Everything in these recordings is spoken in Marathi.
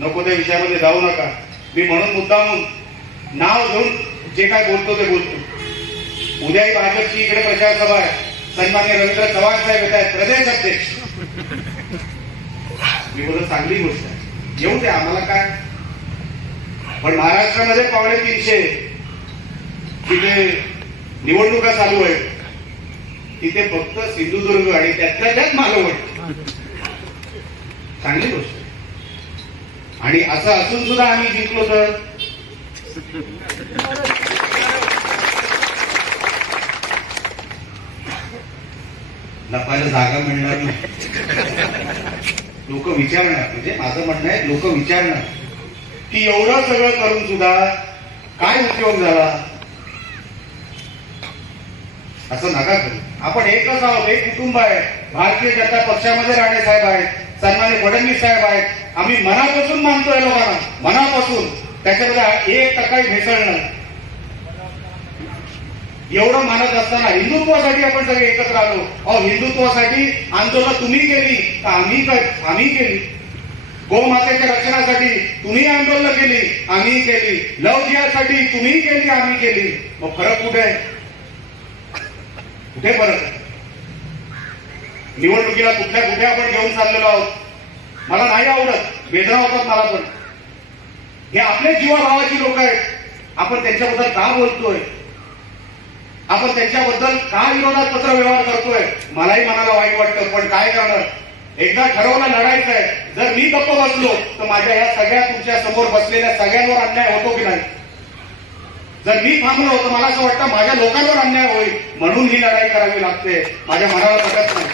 नको त्या विषयामध्ये जाऊ नका. मी म्हणून मुद्दामून नाव घेऊन जे काय बोलतो ते बोलतो. उद्याही भाजपची इकडे प्रचार सभा आहे. सन्माननीय रवींद्र चव्हाण साहेब येत आहेत, प्रदेश अध्यक्ष. मी बोलत चांगली गोष्ट आहे, येऊ दे, आम्हाला काय. पण महाराष्ट्रामध्ये 350 तिथे निवडणुका चालू आहेत, तिथे फक्त सिंधुदुर्ग आणि त्यातल्या त्यात मालवण. चांगली गोष्ट. आणि असं असून सुद्धा आम्ही जिंकलो तर लपायला जागा मिळणार नाही. लोक विचारणार, म्हणजे माझं म्हणणं आहे, लोक विचारणार की एवढं सगळं करून सुद्धा काय उपयोग झाला. असं नका करू. आपण एकच आहोत, एक कुटुंब आहे. भारतीय जनता पक्षामध्ये राणे साहेब आहेत, सन्माननीय फडणवीस साहेब आहेत. आम्ही मनापासून मानतोय लोकांना, मनापासून. त्याच्यामध्ये 1% भेसळ नाही. एवढं मानत असताना हिंदुत्वासाठी आपण सगळे एकत्र आलो. अहो, हिंदुत्वासाठी आंदोलन तुम्ही केली तर आम्ही केली. गोमातेच्या रक्षणासाठी तुम्ही आंदोलन केली, आम्ही केली. लव जिहादसाठी तुम्ही केली, आम्ही केली. मग फरक कुठे आहे? कुठे फरक आहे? निवडणुकीला कुठे आपण घेऊन चाललेलो आहोत. मला नाही आवडत, वेदना होतात मला पण. हे आपले जीवाभावाची लोक आहेत. आपण त्यांच्याबद्दल का बोलतोय? आपण त्यांच्याबद्दल का विरोधात पत्र व्यवहार करतोय? मलाही मनाला वाईट वाटतं, पण काय करणार? एकदा ठरवलं लढायचं आहे. जर मी गप्प बसलो तर माझ्या या सगळ्या तुमच्या समोर बसलेल्या सगळ्यांवर अन्याय होतो की नाही? जर मी थांबलो तर मला असं वाटतं माझ्या लोकांवर अन्याय होईल, म्हणून ही लढाई करावी लागते. माझ्या मनाला पटत नाही.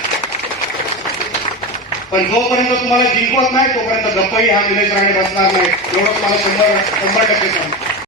पण जोपर्यंत तुम्हाला जिंकवत नाही तोपर्यंत गप्पही हा निलेश राणे बसणार नाही, एवढं तुम्हाला 100% सांगतो.